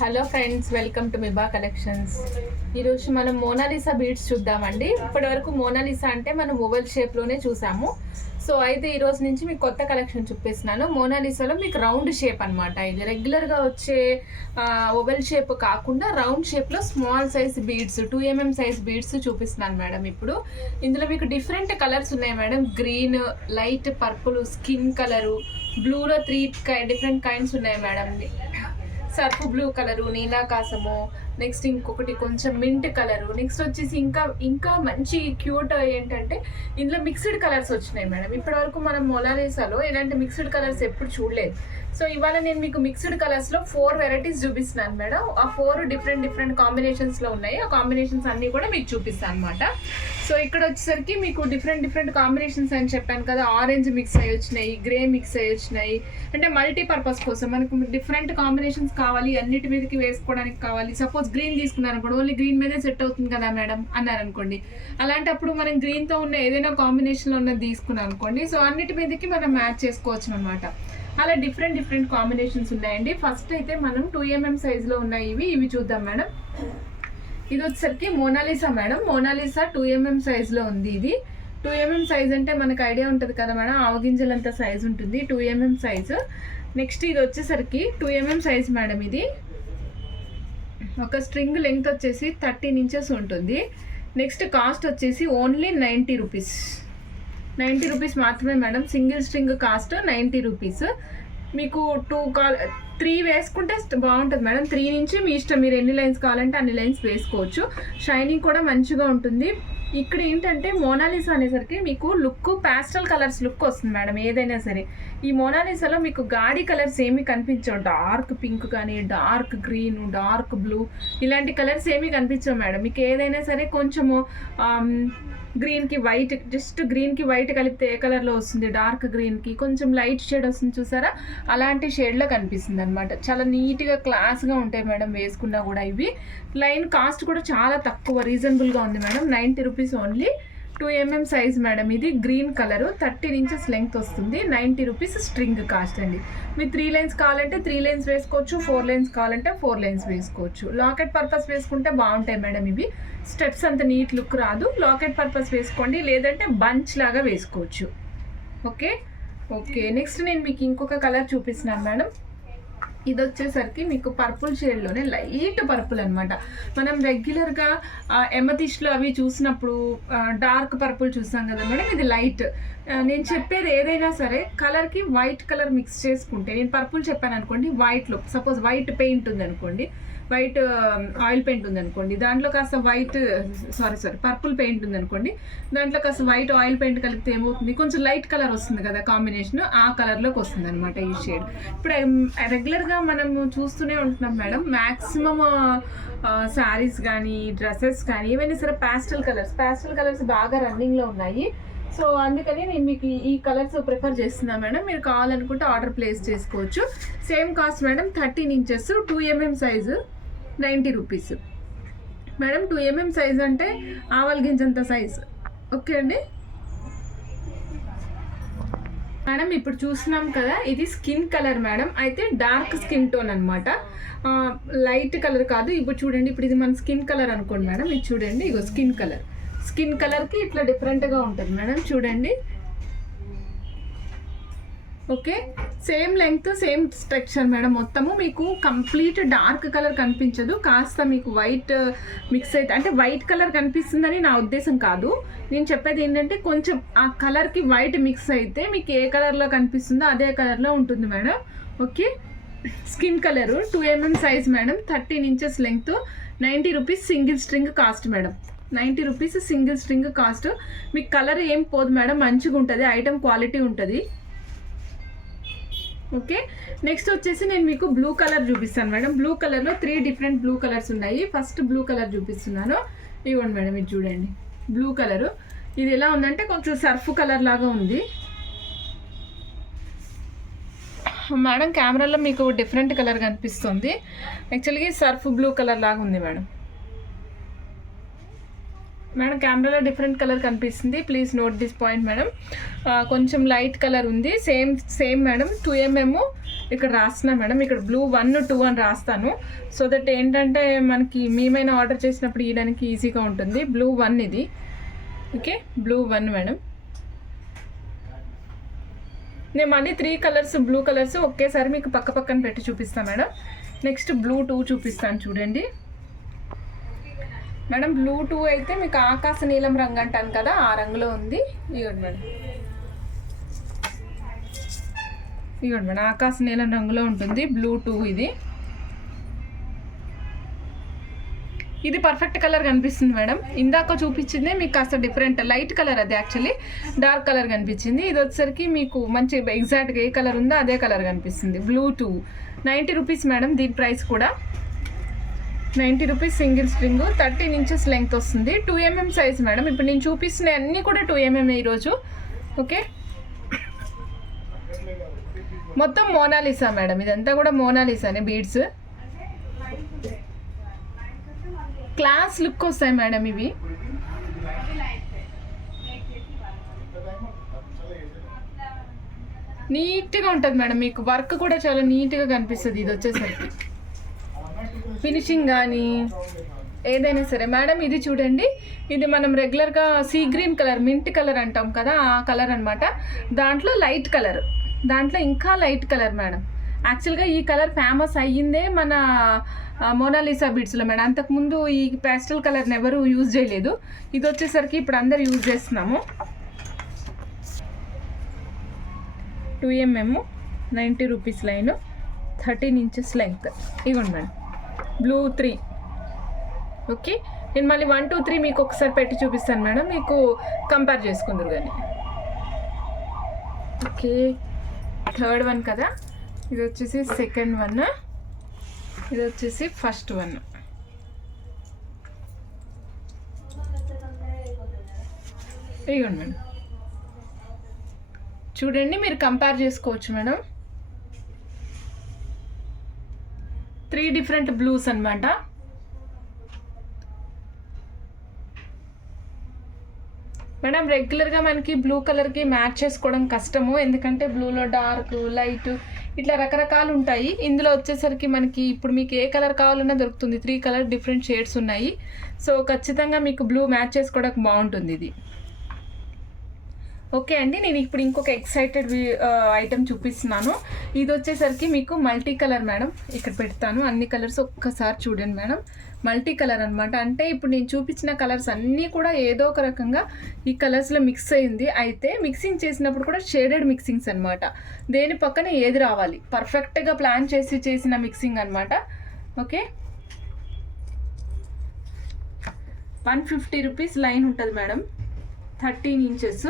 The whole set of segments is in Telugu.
Hello friends, welcome to Miba collections. ఈరోజు మనం మోనాలిసా బీడ్స్ చూద్దామండి. ఇప్పటి వరకు మోనాలిసా అంటే మనం ఓవెల్ షేప్లోనే చూసాము. సో అయితే ఈరోజు నుంచి మీకు కొత్త కలెక్షన్ చూపిస్తున్నాను. మోనాలిసాలో మీకు రౌండ్ షేప్ అనమాట. ఇది రెగ్యులర్గా వచ్చే ఓవెల్ షేప్ కాకుండా రౌండ్ షేప్లో small size beads 2mm size beads చూపిస్తున్నాను మేడం. ఇప్పుడు ఇందులో మీకు డిఫరెంట్ కలర్స్ ఉన్నాయి madam. Green, light purple, skin colour, బ్లూలో 3 డిఫరెంట్ కైండ్స్ ఉన్నాయి మేడం. సర్ఫ్ బ్లూ కలరు, నీలాకాశము, నెక్స్ట్ ఇంకొకటి కొంచెం మింట్ కలరు, నెక్స్ట్ వచ్చేసి ఇంకా మంచి క్యూట్ ఏంటంటే ఇందులో మిక్స్డ్ కలర్స్ వచ్చినాయి మేడం. ఇప్పటివరకు మనం మొనాలిసాలో ఇలాంటి మిక్స్డ్ కలర్స్ ఎప్పుడు చూడలేదు. సో ఇవాళ నేను మీకు మిక్స్డ్ కలర్స్లో 4 వెరైటీస్ చూపిస్తున్నాను మేడం. ఆ 4 డిఫరెంట్ కాంబినేషన్స్లో ఉన్నాయి. ఆ కాంబినేషన్స్ అన్నీ కూడా మీకు చూపిస్తాను అనమాట. సో ఇక్కడ వచ్చేసరికి మీకు డిఫరెంట్ కాంబినేషన్స్ అని చెప్పాను కదా. ఆరెంజ్ మిక్స్ అయ్యి వచ్చినాయి, గ్రే మిక్స్ అయ్యి వచ్చినాయి. అంటే మల్టీపర్పస్ కోసం మనకు డిఫరెంట్ కాంబినేషన్స్ కావాలి, అన్నిటి మీదకి వేసుకోవడానికి కావాలి. సపోజ్ గ్రీన్ తీసుకున్నారు అనుకోండి, ఓన్లీ గ్రీన్ మీదే సెట్ అవుతుంది కదా మేడం అన్నారనుకోండి. అలాంటప్పుడు మనం గ్రీన్తో ఉన్న ఏదైనా కాంబినేషన్లో ఉన్నది తీసుకున్నాం అనుకోండి, సో అన్నిటి మీదకి మనం మ్యాచ్ చేసుకోవచ్చు అనమాట. అలా డిఫరెంట్ కాంబినేషన్స్ ఉన్నాయండి. ఫస్ట్ అయితే మనం 2mm సైజులో ఉన్నాయి ఇవి చూద్దాం మేడం. ఇది వచ్చేసరికి మోనాలిసా మేడం. మోనాలిసా 2mm సైజులో ఉంది. ఇది 2mm సైజ్ అంటే మనకు ఐడియా ఉంటుంది కదా మేడం, ఆవగింజలంత సైజ్ ఉంటుంది 2mm సైజు. నెక్స్ట్ ఇది వచ్చేసరికి 2mm సైజ్ మేడం. ఇది ఒక స్ట్రింగ్ లెంగ్త్ వచ్చేసి 13 ఇంచెస్ ఉంటుంది. నెక్స్ట్ కాస్ట్ వచ్చేసి ఓన్లీ 90 రూపీస్. 90 రూపీస్ మాత్రమే madam. Single string cost 90 rupees. మీకు 3 వేసుకుంటే బాగుంటుంది మేడం. 3 నుంచి మీ ఇష్టం, మీరు ఎన్ని లైన్స్ కావాలంటే అన్ని లైన్స్ వేసుకోవచ్చు. షైనింగ్ కూడా మంచిగా ఉంటుంది. ఇక్కడ ఏంటంటే మోనాలిసా అనేసరికి మీకు లుక్ ప్యాస్టల్ కలర్స్ లుక్ వస్తుంది మేడం. ఏదైనా సరే ఈ మోనాలిసాలో మీకు గాడి కలర్స్ ఏమీ కనిపించవు. డార్క్ పింక్ కానీ, డార్క్ గ్రీన్, డార్క్ బ్లూ ఇలాంటి కలర్స్ ఏమీ కనిపించవు మేడం. మీకు ఏదైనా సరే కొంచెము గ్రీన్కి వైట్, జస్ట్ గ్రీన్కి వైట్ కలిపితే ఏ కలర్లో వస్తుంది, డార్క్ గ్రీన్కి కొంచెం లైట్ షేడ్ వస్తుంది చూసారా, అలాంటి షేడ్లో కనిపిస్తుంది అనమాట. చాలా నీట్గా క్లాస్గా ఉంటాయి మేడం వేసుకున్నా కూడా. ఇవి లైన్ కాస్ట్ కూడా చాలా తక్కువ, రీజనబుల్గా ఉంది madam. 90 rupees only. 2mm size madam. ఇది గ్రీన్ కలరు, 13 ఇంచెస్ లెంగ్త్ వస్తుంది. 90 రూపీస్ స్ట్రింగ్ కాస్ట్ అండి. మీరు 3 లైన్స్ కావాలంటే 3 లైన్స్ వేసుకోవచ్చు, 4 లైన్స్ కావాలంటే 4 లైన్స్ వేసుకోవచ్చు. లాకెట్ పర్పస్ వేసుకుంటే బాగుంటాయి మేడం. ఇవి స్టెప్స్ అంత నీట్ లుక్ రాదు. లాకెట్ పర్పస్ వేసుకోండి, లేదంటే బంచ్ లాగా వేసుకోవచ్చు. ఓకే. నెక్స్ట్ నేను మీకు ఇంకొక కలర్ చూపిస్తున్నాను మేడం. ఇది వచ్చేసరికి మీకు పర్పుల్ షేడ్లోనే లైట్ పర్పుల్ అనమాట. మనం రెగ్యులర్గా ఎమతిష్లో అవి చూసినప్పుడు డార్క్ పర్పుల్ చూస్తాం కదా మేడం, ఇది లైట్. నేను చెప్పేది ఏదైనా సరే కలర్కి వైట్ కలర్ మిక్స్ చేసుకుంటే, నేను పర్పుల్ చెప్పాను అనుకోండి, వైట్లో సపోజ్ వైట్ పెయింట్ ఉంది అనుకోండి, వైట్ ఆయిల్ పెయింట్ ఉంది అనుకోండి, దాంట్లో కాస్త పర్పుల్ పెయింట్ ఉంది అనుకోండి, దాంట్లో కాస్త వైట్ ఆయిల్ పెయింట్ కలిపితే ఏమవుతుంది, కొంచెం లైట్ కలర్ వస్తుంది కదా కాంబినేషన్, ఆ కలర్లోకి వస్తుంది అనమాట ఈ షేడ్. ఇప్పుడు రెగ్యులర్గా మనం చూస్తూనే ఉంటున్నాం మేడం, మ్యాక్సిమం శారీస్ కానీ డ్రెస్సెస్ కానీ ఏవైనా సరే ప్యాస్టల్ కలర్స్ బాగా రన్నింగ్లో ఉన్నాయి. సో అందుకని నేను మీకు ఈ కలర్స్ ప్రిఫర్ చేస్తున్నాను మేడం. మీరు కావాలనుకుంటే ఆర్డర్ ప్లేస్ చేసుకోవచ్చు. Same cost madam. 13 inches 2mm size 90 rupees madam. 2mm size అంటే ఆవల్ గింజంత సైజ్. ఓకే అండి మేడం. ఇప్పుడు చూస్తున్నాం కదా, ఇది స్కిన్ కలర్ మేడం. అయితే డార్క్ స్కిన్ టోన్ అనమాట, లైట్ కలర్ కాదు. ఇప్పుడు చూడండి, ఇప్పుడు ఇది మన స్కిన్ కలర్ అనుకోండి మేడం. ఇది చూడండి, ఇగో స్కిన్ కలర్కి ఇట్లా డిఫరెంట్గా ఉంటుంది మేడం. చూడండి. Okay. Same length, same structure madam. మొత్తము మీకు కంప్లీట్ డార్క్ కలర్ కనిపించదు, కాస్త మీకు వైట్ మిక్స్ అయితే, అంటే వైట్ కలర్ కనిపిస్తుందని నా ఉద్దేశం కాదు. నేను చెప్పేది ఏంటంటే కొంచెం ఆ కలర్కి వైట్ మిక్స్ అయితే మీకు ఏ కలర్లో కనిపిస్తుందో అదే కలర్లో ఉంటుంది madam. Okay. Skin colour 2mm size madam. 13 inches length. 90 rupees single string cost madam. 90 rupees single string cost. మీకు కలర్ ఏం పోదు మేడం, మంచిగా ఉంటుంది, ఐటమ్ క్వాలిటీ ఉంటుంది. ఓకే. నెక్స్ట్ వచ్చేసి నేను మీకు బ్లూ కలర్ చూపిస్తాను మేడం. బ్లూ కలర్లో 3 డిఫరెంట్ బ్లూ కలర్స్ ఉన్నాయి. ఫస్ట్ బ్లూ కలర్ చూపిస్తున్నాను. ఇవ్వండి మేడం, ఇది చూడండి బ్లూ కలరు. ఇది ఎలా ఉందంటే కొంచెం సర్ఫ్ కలర్ లాగా ఉంది మేడం. కెమెరాలో మీకు డిఫరెంట్ కలర్ కనిపిస్తుంది, యాక్చువల్గా సర్ఫ్ బ్లూ కలర్ లాగా ఉంది మేడం. మేడం కెమెరాలో డిఫరెంట్ కలర్ కనిపిస్తుంది, please note this point madam. కొంచెం లైట్ కలర్ ఉంది, సేమ్ మేడం 2mm ఇక్కడ రాస్తున్నా మేడం. ఇక్కడ బ్లూ 1, 2 అని రాస్తాను, సో దట్ ఏంటంటే మనకి మేమైనా ఆర్డర్ చేసినప్పుడు ఇవ్వడానికి ఈజీగా ఉంటుంది. బ్లూ 1 ఇది, ఓకే బ్లూ 1 మేడం. నేను మళ్ళీ 3 కలర్స్ బ్లూ కలర్స్ ఒకేసారి మీకు పక్కన పెట్టి చూపిస్తాను మేడం. నెక్స్ట్ బ్లూ 2 చూపిస్తాను చూడండి మేడం. బ్లూ 2 అయితే మీకు ఆకాశ నీలం రంగు అంటాను కదా, ఆ రంగులో ఉంది. ఇవ్వండి మేడం, ఇవ్వండి మేడం, ఆకాశ నీలం రంగులో ఉంటుంది బ్లూ 2. ఇది పర్ఫెక్ట్ కలర్ కనిపిస్తుంది మేడం. ఇందాక చూపించింది మీకు కాస్త డిఫరెంట్ లైట్ కలర్, అది యాక్చువల్లీ డార్క్ కలర్ కనిపించింది. ఇది వచ్చేసరికి మీకు మంచి ఎగ్జాక్ట్గా ఏ కలర్ ఉందో అదే కలర్ కనిపిస్తుంది. Blue 2 90 rupees madam. దీని ప్రైస్ కూడా 90 rupees. Single string 13 inches length వస్తుంది. 2mm size madam. ఇప్పుడు నేను చూపిస్తున్నాయి అన్నీ కూడా 2mm ఈరోజు, ఓకే. మొత్తం మోనాలిసా మేడం, ఇదంతా కూడా మోనాలిసానే బీడ్స్. క్లాస్ లుక్ వస్తాయి మేడం ఇవి. నీట్గా ఉంటుంది మేడం, మీకు వర్క్ కూడా చాలా నీట్గా కనిపిస్తుంది. ఇది వచ్చేసరికి ఫినిషింగ్ కానీ ఏదైనా సరే మేడం. ఇది చూడండి, ఇది మనం రెగ్యులర్గా sea green colour, mint colour అంటాం కదా, ఆ కలర్ అనమాట. దాంట్లో లైట్ కలర్, దాంట్లో ఇంకా లైట్ కలర్ మేడం. యాక్చువల్గా ఈ కలర్ ఫేమస్ అయ్యిందే మన మోనాలిసా బీడ్స్లో మేడం. అంతకుముందు ఈ పేస్టల్ కలర్ని ఎవరు యూజ్ చేయలేదు. ఇది వచ్చేసరికి ఇప్పుడు అందరు యూజ్ చేస్తున్నాము. 2mm 90 rupees line, 13 inches length. ఇవ్వండి మేడం బ్లూ 3, ఓకే. నేను మళ్ళీ 1, 2, 3 మీకు ఒకసారి పెట్టి చూపిస్తాను మేడం, మీకు కంపేర్ చేసుకుందరు కానీ. ఓకే, థర్డ్ వన్ కదా, ఇది వచ్చేసి సెకండ్ వన్, ఇది వచ్చేసి ఫస్ట్ వన్. ఇవ్వండి మేడం, చూడండి మీరు కంపేర్ చేసుకోవచ్చు మేడం. 3 డిఫరెంట్ బ్లూస్ అనమాట. మేడం రెగ్యులర్గా మనకి బ్లూ కలర్కి మ్యాచ్ చేసుకోవడం కష్టము, ఎందుకంటే బ్లూలో డార్క్, లైట్ ఇట్లా రకరకాలు ఉంటాయి. ఇందులో వచ్చేసరికి మనకి ఇప్పుడు మీకు ఏ కలర్ కావాలన్నా దొరుకుతుంది. 3 కలర్ డిఫరెంట్ షేడ్స్ ఉన్నాయి, సో ఖచ్చితంగా మీకు బ్లూ మ్యాచ్ చేసుకోవడానికి బాగుంటుంది ఇది, ఓకే అండి. నేను ఇప్పుడు ఇంకొక ఎక్సైటెడ్ ఐటెం చూపిస్తున్నాను. ఇది వచ్చేసరికి మీకు మల్టీ కలర్ మేడం. ఇక్కడ పెడతాను, అన్ని కలర్స్ ఒక్కసారి చూడండి మేడం. మల్టీ కలర్ అనమాట. అంటే ఇప్పుడు నేను చూపించిన కలర్స్ అన్నీ కూడా ఏదో ఒక రకంగా ఈ కలర్స్లో మిక్స్ అయింది. అయితే మిక్సింగ్ చేసినప్పుడు కూడా షేడెడ్ మిక్సింగ్స్ అనమాట. దేని పక్కన ఏది రావాలి, పర్ఫెక్ట్గా ప్లాన్ చేసి చేసిన మిక్సింగ్ అనమాట, ఓకే. 150 రూపీస్ లైన్ ఉంటుంది madam. 13 inches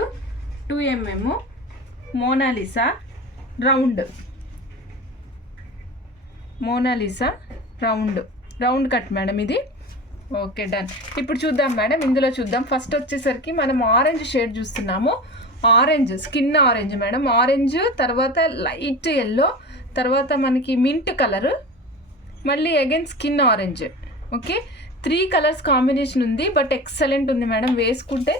2mm Mona Lisa round, Mona Lisa round cut madam ఇది, ఓకే డన్. ఇప్పుడు చూద్దాం మేడం, ఇందులో చూద్దాం. ఫస్ట్ వచ్చేసరికి మనం ఆరెంజ్ షేడ్ చూస్తున్నాము. Orange skin orange madam, orange తర్వాత లైట్ ఎల్లో, తర్వాత మనకి మింట్ కలర్, మళ్ళీ again skin orange, okay. 3 colours combination ఉంది, బట్ ఎక్సలెంట్ ఉంది మేడం. వేసుకుంటే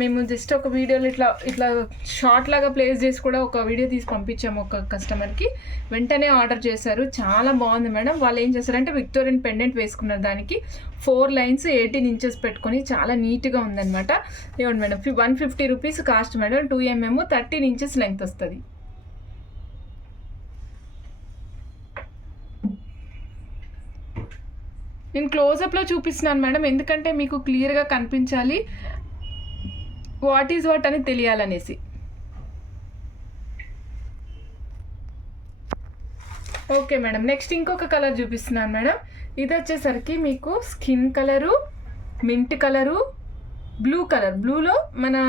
మేము జస్ట్ ఒక వీడియోలో ఇట్లా షార్ట్ లాగా ప్లేస్ చేసి కూడా ఒక వీడియో తీసి పంపించాము ఒక కస్టమర్కి. వెంటనే ఆర్డర్ చేశారు, చాలా బాగుంది మేడం. వాళ్ళు ఏం చేశారంటే విక్టోరియన్ పెండెంట్ వేసుకున్నారు, దానికి 4 లైన్స్ 18 ఇంచెస్ పెట్టుకొని చాలా నీట్గా ఉందన్నమాట. ఇవ్వండి madam, 150 rupees cost madam. 2mm 13 inches length వస్తుంది. నేను క్లోజప్లో చూపిస్తున్నాను మేడం, ఎందుకంటే మీకు క్లియర్గా కనిపించాలి, వాట్ ఈజ్ వాట్ అని తెలియాలనేసి. ఓకే మేడం, నెక్స్ట్ ఇంకొక కలర్ చూపిస్తున్నాను మేడం. ఇది వచ్చేసరికి మీకు skin colour, mint colour, blue colour, బ్లూలో మన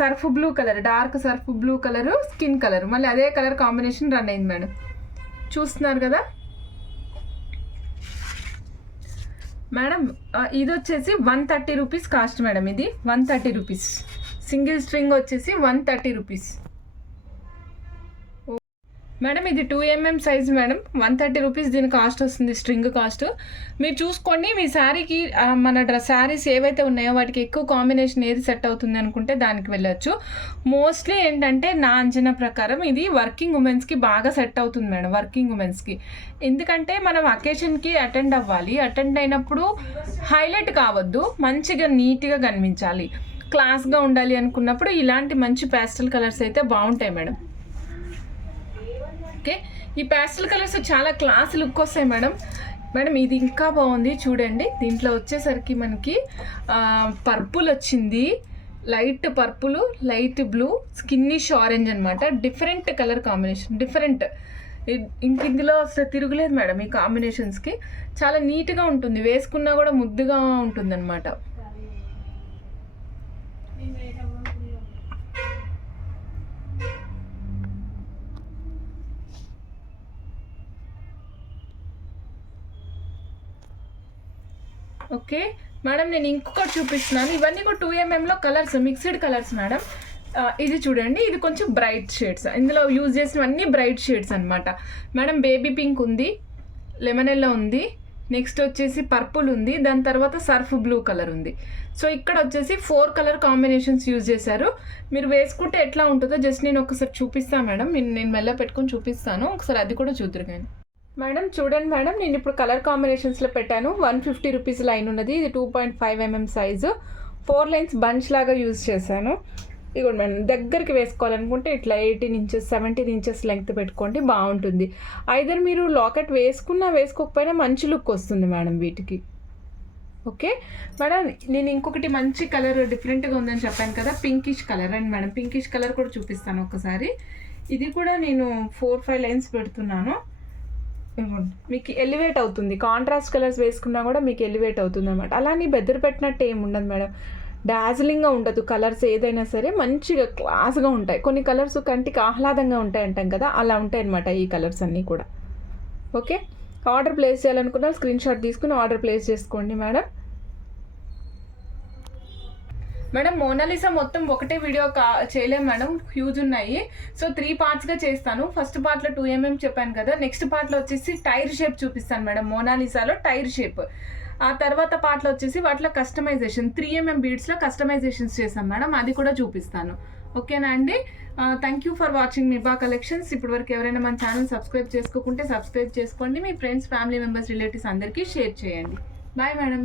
surf blue colour, dark surf blue colour, skin colour, మళ్ళీ అదే కలర్ కాంబినేషన్ రన్ అయింది మేడం. చూస్తున్నారు కదా మేడం. ఇది వచ్చేసి 130 రూపీస్ కాస్ట్ మేడం. ఇది 130 రూపీస్. సింగిల్ స్ట్రింగ్ వచ్చేసి 130 రూపీస్. మేడం ఇది 2mm సైజ్ మేడం, 130 రూపీస్ దీని కాస్ట్ వస్తుంది, స్ట్రింగ్ కాస్ట్. మీరు చూసుకోండి మీ శారీకి మన శారీస్ ఏవైతే ఉన్నాయో వాటికి ఎక్కువ కాంబినేషన్ ఏది సెట్ అవుతుంది అనుకుంటే దానికి వెళ్ళొచ్చు. మోస్ట్లీ ఏంటంటే నా అంచనా ప్రకారం ఇది వర్కింగ్ ఉమెన్స్కి బాగా సెట్ అవుతుంది మేడం, వర్కింగ్ ఉమెన్స్కి. ఎందుకంటే మనం అకేషన్కి అటెండ్ అవ్వాలి, అటెండ్ అయినప్పుడు హైలైట్ కావద్దు, మంచిగా నీట్గా కనిపించాలి, క్లాస్గా ఉండాలి అనుకున్నప్పుడు ఇలాంటి మంచి ప్యాస్టల్ కలర్స్ అయితే బాగుంటాయి మేడం. ఓకే, ఈ ప్యాస్టల్ కలర్స్ చాలా క్లాస్ లుక్ వస్తాయి మేడం. మేడం ఇది ఇంకా బాగుంది చూడండి, దీంట్లో వచ్చేసరికి మనకి పర్పుల్ వచ్చింది, light purple, light blue, skinnish orange అనమాట. Different colour combination, different. ఇంక ఇందులో అసలు తిరుగులేదు మేడం ఈ కాంబినేషన్స్కి. చాలా నీట్గా ఉంటుంది, వేసుకున్నా కూడా ముద్దుగా ఉంటుంది అనమాట. ఓకే మేడం, నేను ఇంకొకటి చూపిస్తున్నాను. ఇవన్నీ కూడా 2mmలో కలర్స్, మిక్స్డ్ కలర్స్ మేడం. ఇది చూడండి, ఇది కొంచెం బ్రైట్ షేడ్స్, ఇందులో యూజ్ చేసినవన్నీ బ్రైట్ షేడ్స్ అనమాట మేడం. బేబీ పింక్ ఉంది, లెమన్ ఎల్లో ఉంది, నెక్స్ట్ వచ్చేసి పర్పుల్ ఉంది, దాని తర్వాత సర్ఫ్ బ్లూ కలర్ ఉంది. సో ఇక్కడ వచ్చేసి 4 కలర్ కాంబినేషన్స్ యూజ్ చేశారు. మీరు వేసుకుంటే ఎట్లా ఉంటుందో జస్ట్ నేను ఒకసారి చూపిస్తాను మేడం, నేను మెల్ల పెట్టుకొని చూపిస్తాను, ఒకసారి అది కూడా చూద్దరు కానీ. మేడం చూడండి మేడం, నేను ఇప్పుడు కలర్ కాంబినేషన్స్లో పెట్టాను. 150 రూపీస్ లైన్ ఉన్నది, ఇది 2.5mm సైజు, 4 లైన్స్ బంచ్ లాగా యూజ్ చేశాను. ఇదిగోండి మేడం, దగ్గరికి వేసుకోవాలనుకుంటే ఇట్లా 18 ఇంచెస్ 17 ఇంచెస్ లెంగ్త్ పెట్టుకోండి, బాగుంటుంది. ఐదర్ మీరు లాకెట్ వేసుకున్నా వేసుకోకపోయినా మంచి లుక్ వస్తుంది మేడం వీటికి. ఓకే మేడం, నేను ఇంకొకటి మంచి కలర్ డిఫరెంట్గా ఉందని చెప్పాను కదా, పింకిష్ కలర్ అండి మేడం. పింకిష్ కలర్ కూడా చూపిస్తాను ఒకసారి. ఇది కూడా నేను 4-5 లైన్స్ పెడుతున్నాను, మీకు ఎలివేట్ అవుతుంది. కాంట్రాస్ట్ కలర్స్ వేసుకున్నా కూడా మీకు ఎలివేట్ అవుతుంది అనమాట. అలానే బెదర్ పెట్టినట్టు ఏమి ఉండదు మేడం, డార్జిలింగ్గా ఉండదు. కలర్స్ ఏదైనా సరే మంచిగా క్లాస్గా ఉంటాయి. కొన్ని కలర్స్ కంటికి ఆహ్లాదంగా ఉంటాయి అంటాం కదా, అలా ఉంటాయి అనమాట ఈ కలర్స్ అన్నీ కూడా. ఓకే, ఆర్డర్ ప్లేస్ చేయాలనుకున్నా స్క్రీన్ షాట్ తీసుకుని ఆర్డర్ ప్లేస్ చేసుకోండి మేడం. మేడం మోనాలిసా మొత్తం ఒకటే వీడియో చేయలేము మేడం, హ్యూజ్ ఉన్నాయి. సో 3 పార్ట్స్గా చేస్తాను. ఫస్ట్ పార్ట్లో 2mm చెప్పాను కదా, నెక్స్ట్ పార్ట్లో వచ్చేసి టైర్ షేప్ చూపిస్తాను మేడం, మోనాలిసాలో టైర్ షేప్. ఆ తర్వాత పార్ట్లో వచ్చేసి వాటిలో కస్టమైజేషన్ 3mm బీడ్స్లో కస్టమైజేషన్స్ చేశాను మేడం, అది కూడా చూపిస్తాను. ఓకేనా అండి, thank you for watching Miba collections. ఇప్పటివరకు ఎవరైనా మన ఛానల్ సబ్స్క్రైబ్ చేసుకోకుంటే సబ్స్క్రైబ్ చేసుకోండి, మీ ఫ్రెండ్స్, ఫ్యామిలీ మెంబర్స్, రిలేటివ్స్ అందరికీ షేర్ చేయండి. Bye madam.